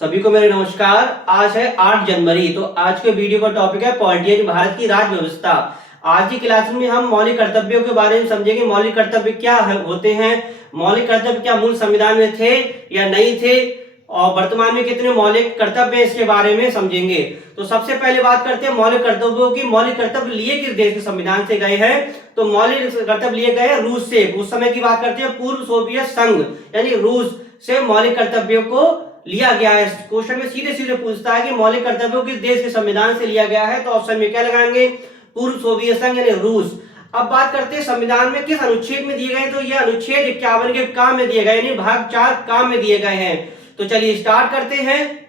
सभी को मेरे नमस्कार। आज है 8 जनवरी। तो आज के वीडियो का टॉपिक है पॉलिटिक्स, भारत की राज्य व्यवस्था। आज की क्लास में हम मौलिक कर्तव्यों के बारे में समझेंगे। मौलिक कर्तव्य क्या होते हैं, मौलिक कर्तव्य क्या मूल संविधान में थे या नहीं थे, और वर्तमान में कितने मौलिक कर्तव्य हैं, इसके बारे में समझेंगे। तो सबसे पहले बात करते हैं मौलिक कर्तव्यों की। मौलिक कर्तव्य लिए किस देश के संविधान से गए हैं? तो मौलिक कर्तव्य लिए गए हैं रूस से। उस समय की बात करते हैं पूर्व सोवियत संघ यानी रूस से मौलिक कर्तव्यों को लिया गया है। क्वेश्चन में सीधे सीधे पूछता है कि मौलिक कर्तव्यों किस देश के संविधान से लिया गया है, तो ऑप्शन में क्या लगाएंगे? पूर्व सोवियत संघ यानी रूस। अब बात करते हैं संविधान में किस अनुच्छेद में दिए गए, तो ये अनुच्छेद 51 के काम में दिए गए यानी भाग 4 काम में दिए गए हैं। तो चलिए स्टार्ट करते हैं।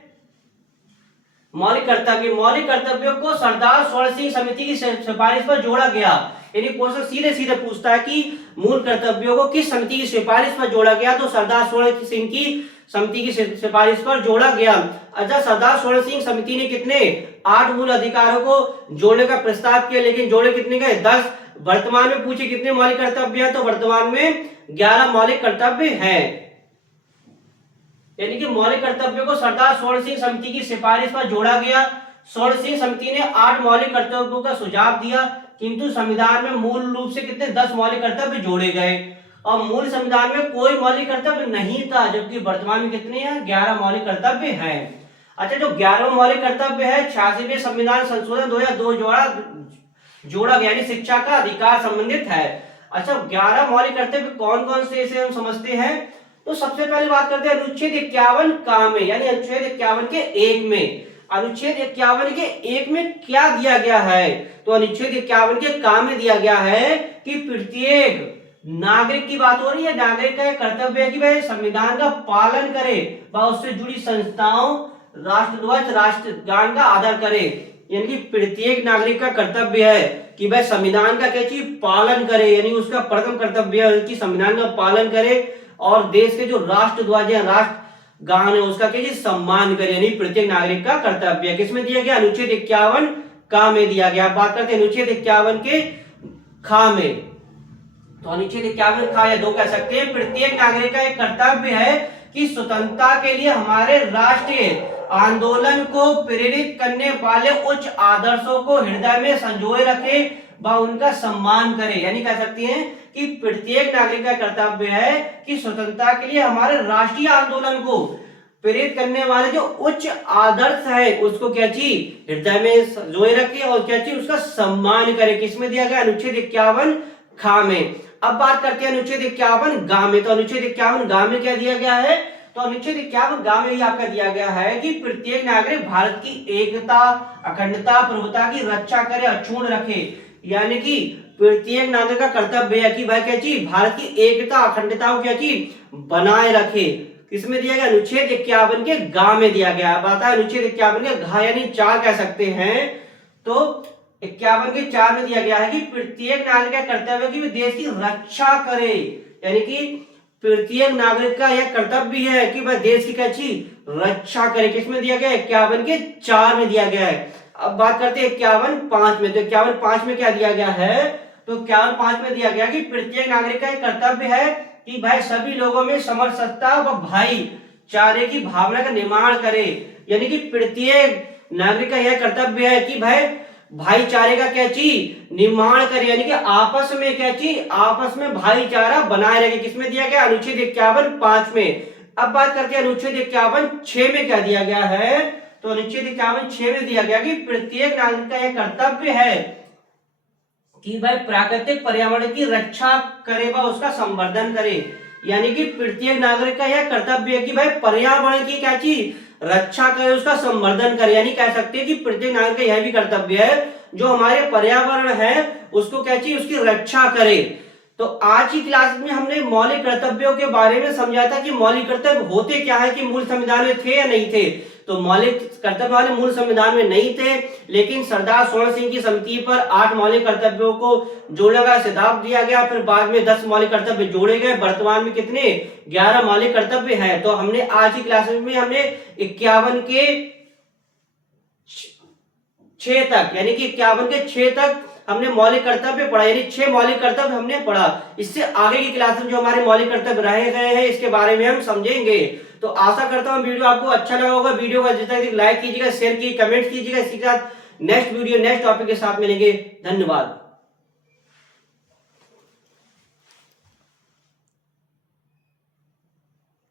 मौलिक कर्तव्यों को सरदार स्वर्ण सिंह समिति की सिफारिश पर जोड़ा गया। यानी क्वेश्चन सीधे सीधे पूछता है कि मूल कर्तव्यों को किस समिति की सिफारिश पर जोड़ा गया, तो सरदार स्वर्ण सिंह की समिति की सिफारिश पर जोड़ा गया। अच्छा, सरदार स्वर्ण सिंह समिति ने कितने 8 मूल अधिकारों को जोड़ने का प्रस्ताव किया, लेकिन जोड़े कितने गए? 10। वर्तमान में पूछे कितने मौलिक कर्तव्य है, तो वर्तमान में 11 मौलिक कर्तव्य है। यानी कि मौलिक कर्तव्यों को सरदार स्वर्ण सिंह समिति की सिफारिश पर जोड़ा गया। स्वर्ण सिंह समिति ने 8 मौलिक कर्तव्यों का सुझाव दिया, किंतु संविधान में मूल रूप से कितने 10 मौलिक कर्तव्य जोड़े गए, और मूल संविधान में कोई मौलिक कर्तव्य नहीं था, जबकि वर्तमान में कितने हैं? 11 मौलिक कर्तव्य हैं। अच्छा, जो 11वां मौलिक कर्तव्य है 86वें संविधान संशोधन 2002 जोड़ा गया यानी शिक्षा का अधिकार संबंधित है। अच्छा, 11 मौलिक कर्तव्य कौन कौन से इसे हम समझते हैं? तो सबसे पहले बात करते हैं अनुच्छेद 51 काम में, यानी अनुच्छेद 51 के 1 में। अनुच्छेद 51 के 1 में क्या दिया गया है? तो अनुच्छेद 51 के काम में दिया गया है कि प्रत्येक नागरिक की बात हो रही है, नागरिक का कर्तव्य है कि वह संविधान का पालन करे व उससे जुड़ी संस्थाओं, राष्ट्रध्वज, राष्ट्रगान का आदर करे। यानी कि प्रत्येक नागरिक का कर्तव्य है कि वह संविधान का क्या चीज पालन करे, यानी उसका प्रथम कर्तव्य है कि संविधान का पालन करे और देश के जो राष्ट्रध्वज है, राष्ट्रगान है, उसका क्या चीज सम्मान करे। यानी प्रत्येक नागरिक का कर्तव्य किसमें दिया गया? अनुच्छेद 51 का में दिया गया। बात करते हैं अनुच्छेद 51 के खा में। तो अनुच्छेद 51 खा या 2 कह सकते हैं। प्रत्येक नागरिक का एक कर्तव्य है कि स्वतंत्रता के लिए हमारे राष्ट्रीय आंदोलन को प्रेरित करने वाले उच्च आदर्शों को हृदय में संजोए रखे व उनका सम्मान करे। यानी कह सकते हैं कि प्रत्येक नागरिक का कर्तव्य है कि स्वतंत्रता के लिए हमारे राष्ट्रीय आंदोलन को प्रेरित करने वाले जो उच्च आदर्श है उसको क्या चीज हृदय में संजोए रखे और क्या चीज उसका सम्मान करे। किसमें दिया गया? अनुच्छेद 51 खा में। अब बात करते हैं अनुच्छेद 51 गा में। तो अनुच्छेद 51 गा में क्या दिया गया है? तो अनुच्छेद 51 गा में ही आपका दिया गया है कि प्रत्येक नागरिक भारत की एकता, अखंडता, प्रभुता की रक्षा करे, अक्षुण्ण रखे। यानी कि प्रत्येक नागरिक का कर्तव्य है कि वह क्या चीज भारत की एकता, अखंडता को क्या चीज बनाए रखे। किसमें दिया गया? अनुच्छेद 51 के गा में दिया गया। बात है अनुच्छेद 51 के घा यानी 4 कह सकते हैं। तो 51 के 4 में दिया गया है कि प्रत्येक नागरिक का कर्तव्य है कि वह देश की रक्षा करे। यानी कि प्रत्येक नागरिक का यह कर्तव्य है कि वह देश की क्या चीज रक्षा करे। किसमें दिया गया? 51 के 4 में दिया गया है। अब बात करते हैं 51-5 में। तो 51-5 में क्या दिया गया है? तो 51-5 में दिया गया कि प्रत्येक नागरिक का एक कर्तव्य है कि भाई सभी लोगों में समरसता व भाईचारे की भावना का निर्माण करे। यानी कि प्रत्येक नागरिक का यह कर्तव्य है कि भाई भाईचारे का क्या चीज निर्माण करे, यानी कि आपस में क्या चीज आपस में भाईचारा बनाए रखे। किसमें दिया गया? अनुच्छेद 51-5 में। अब बात करते हैं अनुच्छेद 51-6 में क्या दिया गया है? तो अनुच्छेद 51-6 में दिया गया कि प्रत्येक नागरिक का यह कर्तव्य है कि वह प्राकृतिक पर्यावरण की रक्षा करे व उसका संवर्धन करे। यानी कि प्रत्येक नागरिक का यह कर्तव्य है कि भाई पर्यावरण की क्या चीज रक्षा करे, उसका संवर्धन करे। यानी कह सकते हैं कि प्रत्येक नागरिक का यह भी कर्तव्य है जो हमारे पर्यावरण है उसको क्या चाहिए, उसकी रक्षा करे। तो आज की क्लास में हमने मौलिक कर्तव्यों के बारे में समझा था कि मौलिक कर्तव्य होते क्या है, कि मूल संविधान में थे या नहीं थे। तो मौलिक कर्तव्य वाले मूल संविधान में नहीं थे, लेकिन सरदार स्वर्ण सिंह की समिति पर 8 मौलिक कर्तव्यों को जोड़ा गया, सिद्धांत दिया गया, फिर बाद में 10 मौलिक कर्तव्य जोड़े गए। वर्तमान में कितने 11 मौलिक कर्तव्य हैं। तो हमने आज की क्लास में हमने 51 के 6 तक यानी कि 51 के 6 तक हमने मौलिक कर्तव्य पढ़ा, यानी 6 मौलिक कर्तव्य हमने पढ़ा। इससे आगे की क्लास में जो हमारे मौलिक कर्तव्य रहे गए हैं इसके बारे में हम समझेंगे। तो आशा करता हूँ वीडियो आपको अच्छा लगा होगा। वीडियो को जितना लाइक कीजिएगा, शेयर कीजिए, कमेंट कीजिएगा। इसी के साथ नेक्स्ट वीडियो नेक्स्ट टॉपिक के साथ मिलेंगे। धन्यवाद।